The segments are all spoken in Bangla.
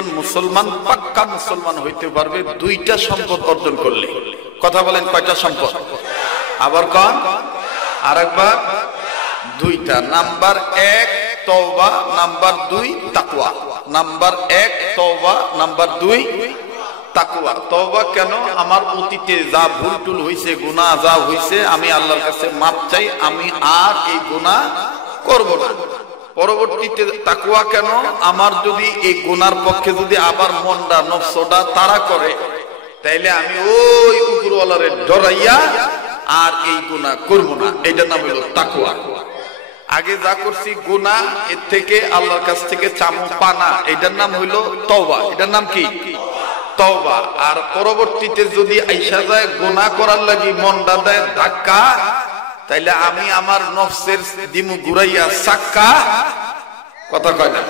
একজন মুসলমান পাক্কা মুসলমান হইতে পারবে দুইটা সম্পদ অর্জন করলে। কথা বলেন, কয়টা সম্পদ? আবার কন, আরেকবার। দুইটা। নাম্বার 1 তওবা, নাম্বার 2 তাকওয়া। নাম্বার 1 তওবা, নাম্বার 2 তাকওয়া। তওবা কেন? আমার অতীতে যা ভুল টুল হইছে, গুনাহ যা হইছে, আমি আল্লাহর কাছে মাপ চাই, আমি আর এই গুনাহ করব না। পরবর্তীতে তাকওয়া কেন? আমার যদি এই গুনার পক্ষে যদি আবার মনটা নফসটা তাড়া করে, তাইলে আমি ওই উপরওয়ালারে ডরাইয়া আর এই গুনাহ করব না। এটার নাম হলো তাকওয়া। আগে যা করছি গুনাহ, এর থেকে আল্লাহর কাছ থেকে চামু পানা, এটার নাম হইল তওবা। এটার নাম কি? তওবা। আর পরবর্তীতে যদি আইসা যায় গুনাহ করার লাগি মনটা দেয় ধাক্কা, তাইলে আমি আমার নফসের দিমু ঘুরাইয়া চাক্কা। কথা কয় না?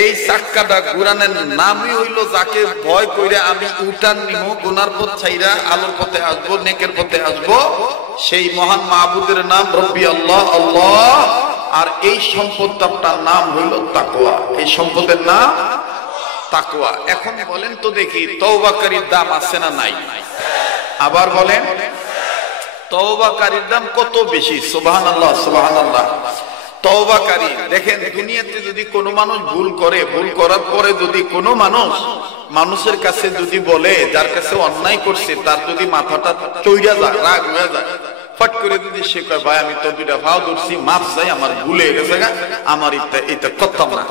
এই চাক্কাটা ঘুরানোর নামই হইল যাকে ভয় কইরা আমি উঠান নিব, গুনার পথ ছাইরা আলোর পথে আসবো, নেকের পথে আসবো, সেই মহান মাহবুদের নাম রব্বি আল্লাহ, আল্লাহ। আর এই সম্পদটার নাম হইল তাকওয়া। এই সম্পদের নাম তাকওয়া। এখন বলেন তো দেখি, তওবাকারীর দাম আছে না নাই? আবার বলেন, তওবাকারীর দাম কত বেশি? সুবহানাল্লাহ, সুবহানাল্লাহ। তওবাকারী, দেখেন দুনিয়াতে যদি কোনো মানুষ ভুল করে, ভুল করার পরে যদি কোনো মানুষের কাছে যদি বলে, যার কাছে অন্যায় করছে, তার যদি মাথাটা চইরা যায়, রাগ হয়ে যায়, ফট করে যদি সে কয় ভাই আমি তো দুইটা ভাও ধরছি, মাফ চাই, আমার ভুলে গেছে, আমার এটা করতাম না,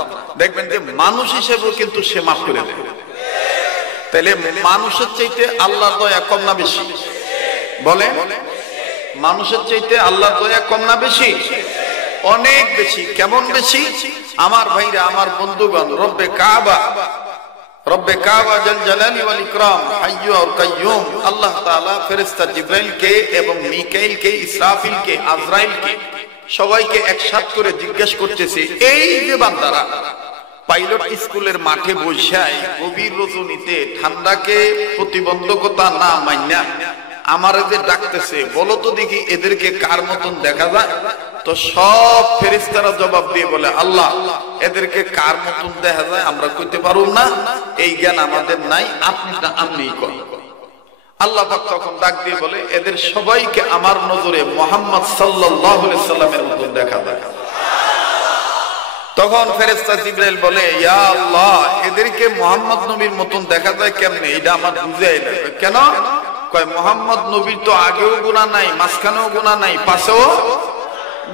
দেখবেন যে মানুষ হিসেবেও কিন্তু সে মাফ করে দেয়। তাহলে মানুষের চাইতে আল্লাহর দয়া কম না বেশি? বলে, মানুষের চাইতে আল্লাহর দয়া কম না বেশি? অনেক বেশি। কেমন বেশি? আমার ভাইরা, আমার বন্ধুগণ, রব্বে কাবা জাল জালালি ওয়াল ইকরাম, হাইয়্যু আর কাইয়্যুম, আল্লাহ তাআলা ফেরেশতা জিবরাইলকে এবং মিকাইলকে, ইসরাফিলকে, আজরাইলকে সবাইকে একসাথে করে জিজ্ঞেস করতেছে, এই যে বান্দারা পাইলট স্কুলের মাঠে বসে গভীর রজনীতে ঠান্ডাকে প্রতিবন্ধকতা না মাইনা আমারে যে ডাকতেছে, বলো তো দেখি এদেরকে কার মতন দেখা যায়? তো সব ফেরেশতারা জবাব দিয়ে বলে, আল্লাহ এদেরকে কার মতন দেখা যায় আমরা কইতে পারব না, এই জ্ঞান আমাদের নাই, আপনিই করেন। আল্লাহ পাক তখন ডাক দিয়ে বলে, এদের সবাইকে আমার নজরে মুহাম্মদ সাল্লাল্লাহু আলাইহি সাল্লামের মতন দেখা যায়। তখন ফেরেশতা জিবরাইল বলে, ইয়া আল্লাহ এদেরকে মুহাম্মদ নবীর মতন দেখা যায় কেমনে? এটা আমার বুঝাই না। কেন? কয় মুহাম্মদ নবীর তো আগেও গুনাহ নাই, মাঝখানেও গুনাহ নাই, পাশেও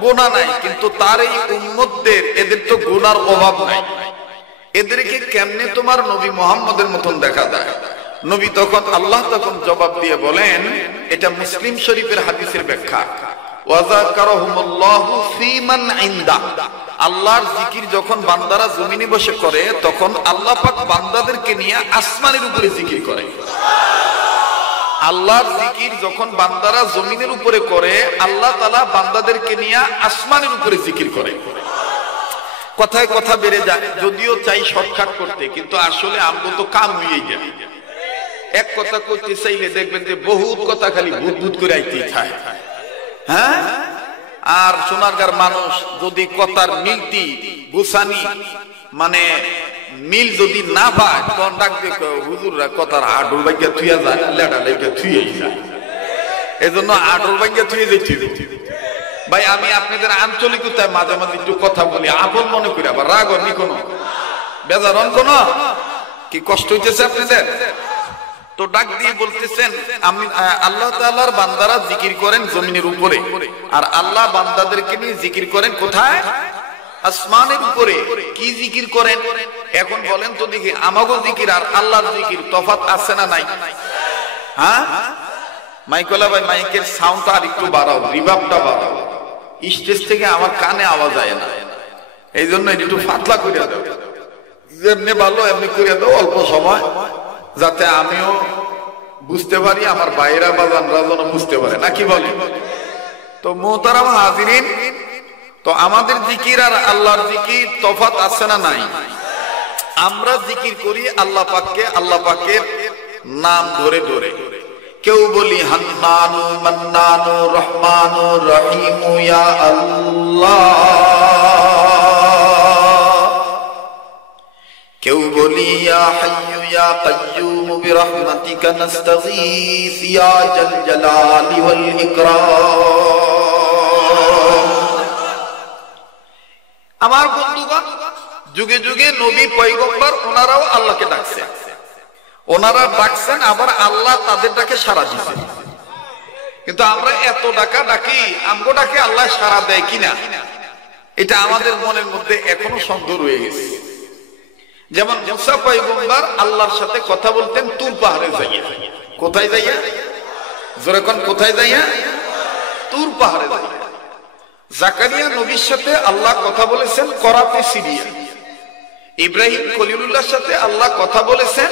গুনাহ নাই, কিন্তু তার এই উম্মতদের এদের তো গুনার অভাব নাই, এদেরকে কেমনে তোমার নবী মুহাম্মদের মতন দেখা যায়? নবী তখন, আল্লাহ তখন জবাব দিয়ে বলেন, এটা মুসলিম শরীফের হাদিসের ব্যাখ্যা, ওয়াযাকারহুমুল্লাহু ফীমান ইনদা। আল্লাহর জিকির যখন বান্দারা জমিনে বসে করে, তখন আল্লাহ পাক বান্দাদেরকে নিয়ে আসমানের উপরে জিকির করে। আল্লাহর জিকির যখন বান্দারা জমিনের উপরে করে, আল্লাহ তাআলা বান্দাদেরকে নিয়ে আসমানের উপরে জিকির করে। কথায় কথা বেড়ে যায়, যদিও চাই শর্টকাট করতে, কিন্তু আসলে আমগো তো কাম হয়ে যায়। এক কথা কইতে চাইলে দেখবেন যে বহুত কথা খালি ভূত করে আইতে চায়। হ্যাঁ, আর সোনারগাঁর মানুষ যদি কথার মিলতি গুছানি মানে মিল যদি না পায়, তখন ডাক দেখো হুজুররা কথার আডুর ভাগ্যা থুইয়া যায়, লেডা লেগে থুইয়াই যায়। এজন্য আডুর ভাগ্যা থুয়ে যাচ্ছি। ভাই আমি আপনাদের আঞ্চলিকতায় মাঝে মাঝে একটু কথা বলি, আপন মনে করি, আবার রাগ হননি কোনো, বেজার হন কোনো, কি কষ্ট হইতেছে আপনাদের? তো ডাক দিয়ে বলতেছেন, আমি আল্লাহ তাআলার বান্দারা জিকির করেন জমিনের উপরে, আর আল্লাহ বান্দাদেরকে নিয়ে জিকির করেন কোথায়? আসমানের উপরে। কি জিকির করেন? এখন বলেন তো দেখি, আমাগো জিকির আর আল্লাহর জিকির তফাৎ আছে না নাই? হ্যাঁ, মাইকলা ভাই মাইকের সাউন্ডটা আর একটু বাড়াও, রিভার্বটা বাড়াও, স্টেজ থেকে আমার কানে আওয়াজ যায় না, এই জন্য একটু পাতলা করে দাও, যেমনি ভালো এমনি করে দাও অল্প সময়, যাতে আমিও বুঝতে পারি, আমার বাইরা বাজানরা যেন বুঝতে পারে, নাকি বলে? তো মোহতারাম হাজিরিন, তো আমাদের জিকির আর আল্লাহর জিকির তফাৎ আছে না নাই? আমরা জিকির করি আল্লাহ পাককে, আল্লাহ পাকের নাম ধরে ধরে। কেউ বলি হান্নানু মান্নানু রহমানু রহিমু ইয়া আল্লাহ, কেউ বলি ইয়া হাইয়্যু ইয়া কাইয়্যুম বিরহমাতিকা নাস্তাগীস ইয়া জাল জালালি ওয়াল ইকরাম। আমার বন্ধুগণ, যুগে যুগে নবী পয়গম্বর ওনারাও আল্লাহকে ডাকছেন, ওনারা ডাকছেন, আবার আল্লাহ তাদের ডাকে সাড়া দিচ্ছেন। কিন্তু আমরা এত ডাকা ডাকি, আমগো ডাকে আল্লাহ সাড়া দেয় কিনা, এটা আমাদের মনের মধ্যে এখনো সন্দেহ রয়ে গেছে। যেমন মুসা পয়গম্বর আল্লাহর সাথে কথা বলতেন তুর পাহাড়ে যাইয়া। কোথায় যাইয়া? জোরে কোন, কোথায় যাইয়া? তুর পাহাড়ে যাইয়া। জাকারিয়া নবীর সাথে আল্লাহ কথা বলেছেন করাতে সিরিয়া। ইব্রাহিম খলিলুল্লাহর সাথে আল্লাহ কথা বলেছেন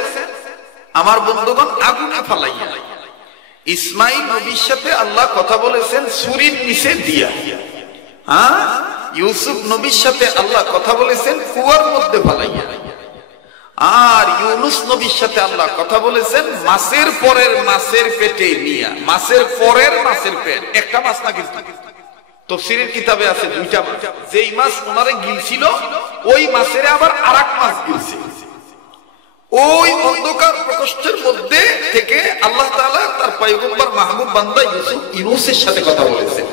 আমার বন্ধুগণ আগুনে ফালাইয়া। ইসমাইল নবীর সাথে আল্লাহ কথা বলেছেন সুরির নিচে দিয়া। হ্যাঁ, ইউসুফ নবীর সাথে আল্লাহ কথা বলেছেন কুয়ার মধ্যে ফালাইয়া। আর ইউনুস নবীর সাথে আল্লাহ কথা বলেছেন মাছের পরের মাছের পেটে নিয়া। মাছের পরের মাছের পেট, একটা মাছ না কিন্তু, তাফসীরের কিতাবে আছে দুইটা মাছ। যেই মাছ ওনারে গিলছিল ওই মাছের আবার আরেক মাছ গিলছে। ওই অন্ধকার প্রকোষ্ঠের মধ্যে থেকে আল্লাহ তাআলা তার পয়গম্বর মাহবুব বান্দা ইউনূসের সাথে কথা বলেছেন।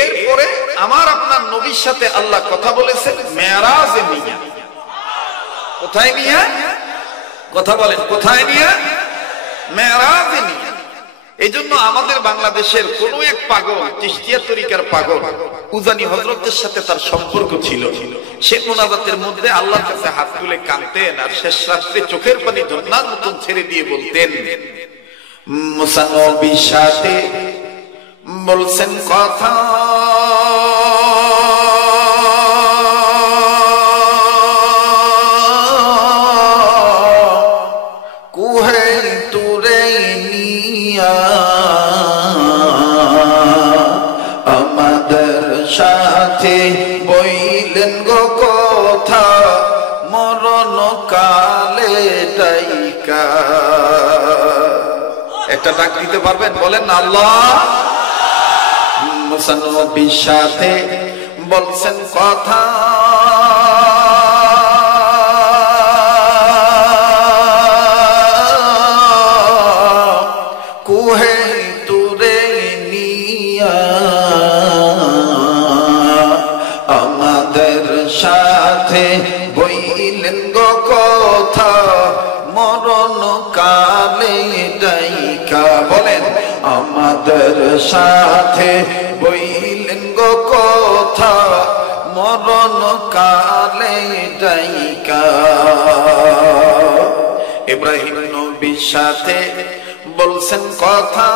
এরপরে আমার আপনার নবীর সাথে আল্লাহ কথা বলেছেন মেরাজে নিয়া। কোথায় নিয়া? কথা বলেন, কোথায় নিয়া? মেরাজে নিয়া। এই জন্য আমাদের বাংলাদেশের কোন এক পাগল, চিশতিয়া তরিকার পাগল, উজানি হযরতের সাথে তার সম্পর্ক ছিল। সে মুনাজাতের মধ্যে আল্লাহর কাছে হাত তুলে কাঁদতেন, আর শেষ রাত্রে চোখের পানি ঝর্ণার মতন ছেড়ে দিয়ে বলতেন মুসা নবীর সাথে বলছেন কথা, কুহে তুরে নিয়া আমাদের সাথে বইলেন গো কথা, মরণ কালে ডাইকা। একটা ডাক দিতে পারবেন? বলেন না আল্লাহ। মুসা নবীর সাথে বলছেন কথা, কুহে তুরে নিয়া আমাদের সাথে বইলেন গো কথা, মরণ কালে ডাইকা। বলেন আমাদের সাথে বইলেন গো কথা, মরণ কালে ডাইকা। ইব্রাহিম নবীর সাথে বলছেন কথা,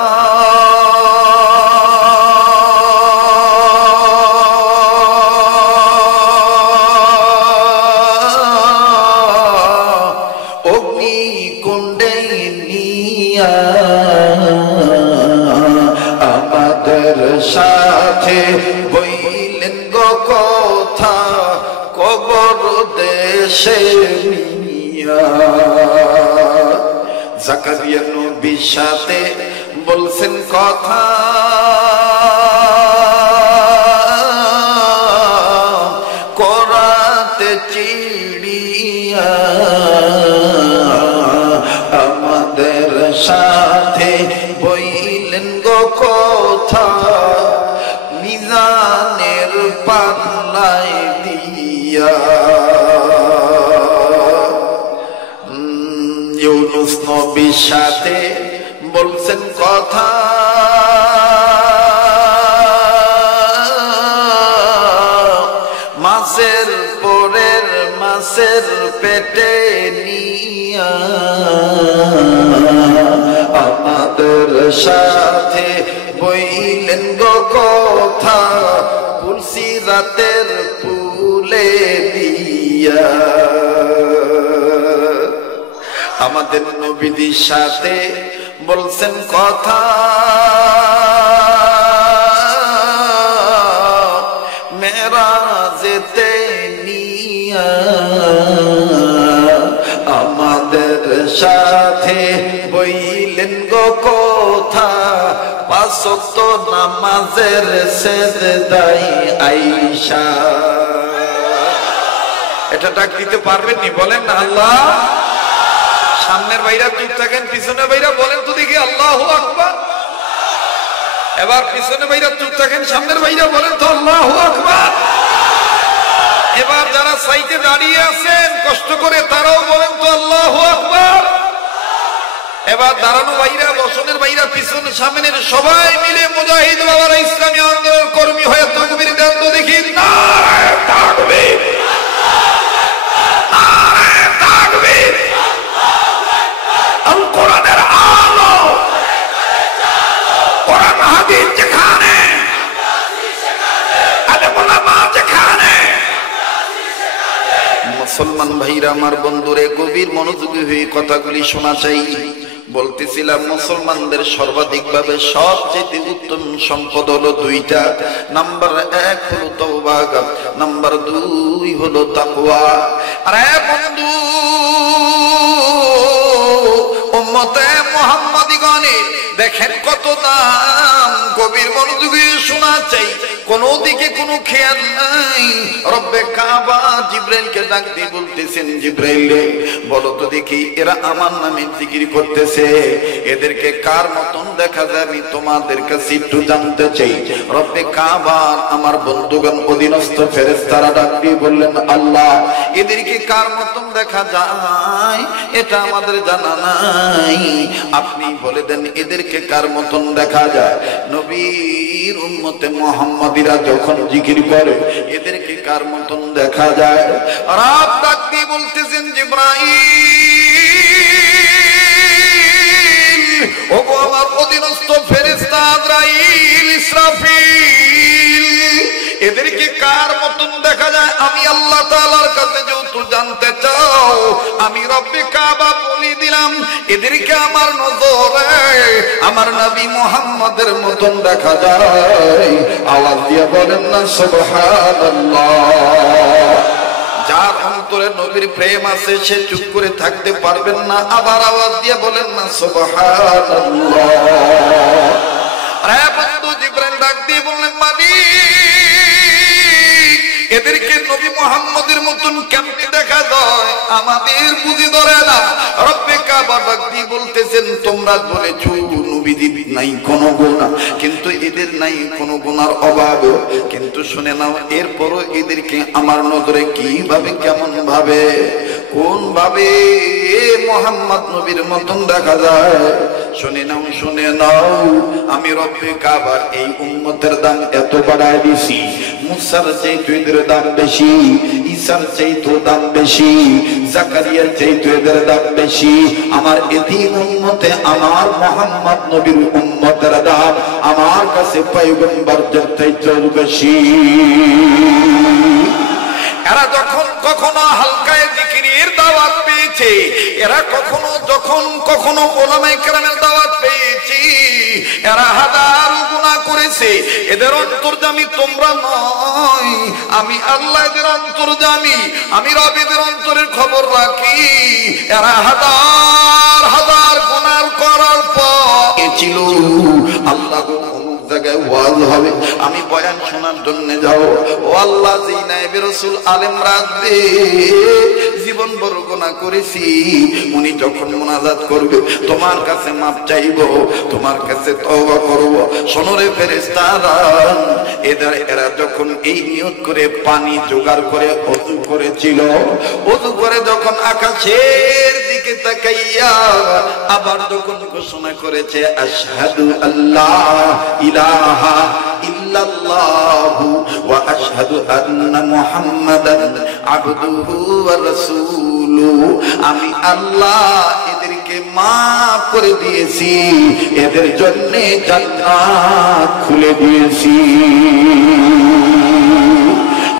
অগ্নি কুণ্ডে নিয়া আমাদের সাথে বইলেন গো কথা, কবর দেশে নিয়া। জাকারিয়া নবীর সাথে বলছেন কথা, করাতে চিড়িয়া আমাদের সাথে বইলেন গো কথা, মিজানের পাল্লায় দিয়া। ইউনূস নবীর সাথে বলছেন কথা, মাছের পরের মাছের পেটে নিয়া আমাদের সাথে বইলেন গো কথা, তুলসী রাতের ফুলে দিয়া। আমাদের নবীর সাথে বলছেন কথা, মেরাজেতে নিয়া আমাদের সাথে বইলেন গো কথা, পাঁচ ওয়াক্ত নামাজের সেজদায় আইসা। এটা ডাক দিতে পারবেন নি? বলেন না আল্লাহ। সামনের ভাইরা চুপ থাকেন, পিছনের ভাইরা বলেন তো দেখি আল্লাহু আকবার। এবার পিছনের ভাইরা চুপ থাকেন, সামনের ভাইরা বলেন তো আল্লাহু আকবার। এবার যারা সাইডে দাঁড়িয়ে আছেন কষ্ট করে তারাও বলেন তো আল্লাহু আকবার। এবার দাঁড়ানো ভাইরা, বসনের ভাইরা, পিছনে সামনের সবাই মিলে মুজাহিদ বাবারা ইসলামী আন্দোলন কর্মী হয়ে তাকবীর দেন তো দেখি। নারায়ে তাকবীর, নারায়ে তাকবীর। আল কোরআনের আলো, কোরআন হাদিস যেখানে, আলেম ওলামা যেখানে। মুসলমান ভাইরা আমার, বন্ধুরে, গভীর মনোযোগী হয়ে কথাগুলি শোনা চাই। বলতেছিলাম মুসলমানদের সর্বাধিক ভাবে সবচেয়ে উত্তম সম্পদ হলো দুইটা। নাম্বার 1 হলো তওবা, নাম্বার 2 হলো তাকওয়া। আরে বন্ধু, উম্মতে মুহাম্মাদিগণে দেখেন কত দাম। গভীর মনোযোগী শোনা চাই, কোন দিকে কোনো খেয়াল নাই। রব্বে কাবা জিবরাইলকে ডাক দিয়ে বলতেছেন, জিবরাইল বলো তো দেখি এরা আমার নামে জিকির করতেছে, এদেরকে কার মতন দেখা যায় আমি তোমাদের কাছে একটু জানতে চাই। রব্বে কাবা আমার বন্ধুগণ অধীনস্থ ফেরেশতারা ডাক দিয়ে বললেন, আল্লাহ এদেরকে কার মতন দেখা যায় এটা আমাদের জানা নাই, আপনি বলে দেন এদেরকে কার মতন দেখা যায়। নবীর উম্মতে মুহাম্মাদিরা যখন জিকির করে এদেরকে কার মতন দেখা যায়। রব ডাক দিয়ে বলতেছেন, জিবরাইল ওগো আমার অধীনস্থ ফেরেশতা আজরাইল, ইসরাফিল, এদেরকে কার মতন দেখা যায় আমি আল্লাহ তাআলার কাছে যেহেতু জানতে চাও, আমি রব্বে কাবা বলে দিলাম এদেরকে আমার নজরে আমার নবী মুহাম্মদের মতন দেখা যায়। আওয়াজ দিয়ে বলেন না সুবহানাল্লাহ। যার অন্তরে নবীর প্রেম আছে সে চুপ করে থাকতে পারবেন না, আবার আওয়াজ দিয়ে বলেন না সুবহানাল্লাহ। আরে বন্ধু, জিবরাইল ডাক দিয়ে বললেন, মালিক এদেরকে নবী মুহাম্মদের মতন কেমনে দেখা যায় আমাদের বুঝি ধরে না। রব্বে কাবা ডাক দিয়ে বলতেছেন, তোমরা বলেছো নবীদের নাই কোনো গুনাহ, কিন্তু এদের নাই কোনো গুনার অভাব। কিন্তু শুনে নাও, এরপরও এদেরকে আমার নজরে কিভাবে, কেমন ভাবে, কোন ভাবে মুহাম্মদ নবীর মতন দেখা যায়। শুনে নাও, শুনে নাও, আমি রব্বে কাবার এই উম্মতের দাম এত বাড়ায় দিছি, মুসার চাইতে এদের দাম বেশি, ঈসার চাইতে দাম বেশি, জাকারিয়ার চাইতে এদের দাম বেশি। আমার এতিম উম্মতে আমার মুহাম্মদ নবীর উম্মতের দাম আমার কাছে পয়গম্বরদের চাইতে বেশি। এরা যখন কখনো হালকায় জিকিরের দাওয়াত পেয়েছে, এরা কখনো যখন কখনো উলামায়ে কেরামের দাওয়াত পেয়েছে, এরা হাজার গুনাহ করেছে। এদের অন্তর্যামী তোমরা নয়, আমি আল্লাহ এদের অন্তর্যামী, আমি রব এদের অন্তরের খবর রাখি। এরা হাজার হাজার গুনাহ করার পর ছিল আল্লাহ জায়গায় ওয়াজ হবে, আমি বয়ান শোনার জন্য যাও। ও আল্লাহ, যেই নায়েবে রাসূল আলেম রাখবে জীবন বড় গুনাহ করেছি, উনি যখন মুনাজাত করবে তোমার কাছে মাপ চাইবো, তোমার কাছে তওবা করব। শোনো রে ফেরেশতারা, এরা যখন এই নিয়ত করে পানি জোগাড় করে ওযু করেছিল, ওযু করে যখন আকাশের দিকে তাকাইয়া আবার যখন ঘোষণা করেছে আশহাদু আল্লাহ ইলাহা ইল্লাল্লাহু ওয়া আশহাদু আন্না মুহাম্মাদান আবদুহু ওয়া রাসূলুহু, আমি আল্লাহ এদেরকে মাফ করে দিয়েছি, এদের জন্য জান্নাত খুলে দিয়েছি।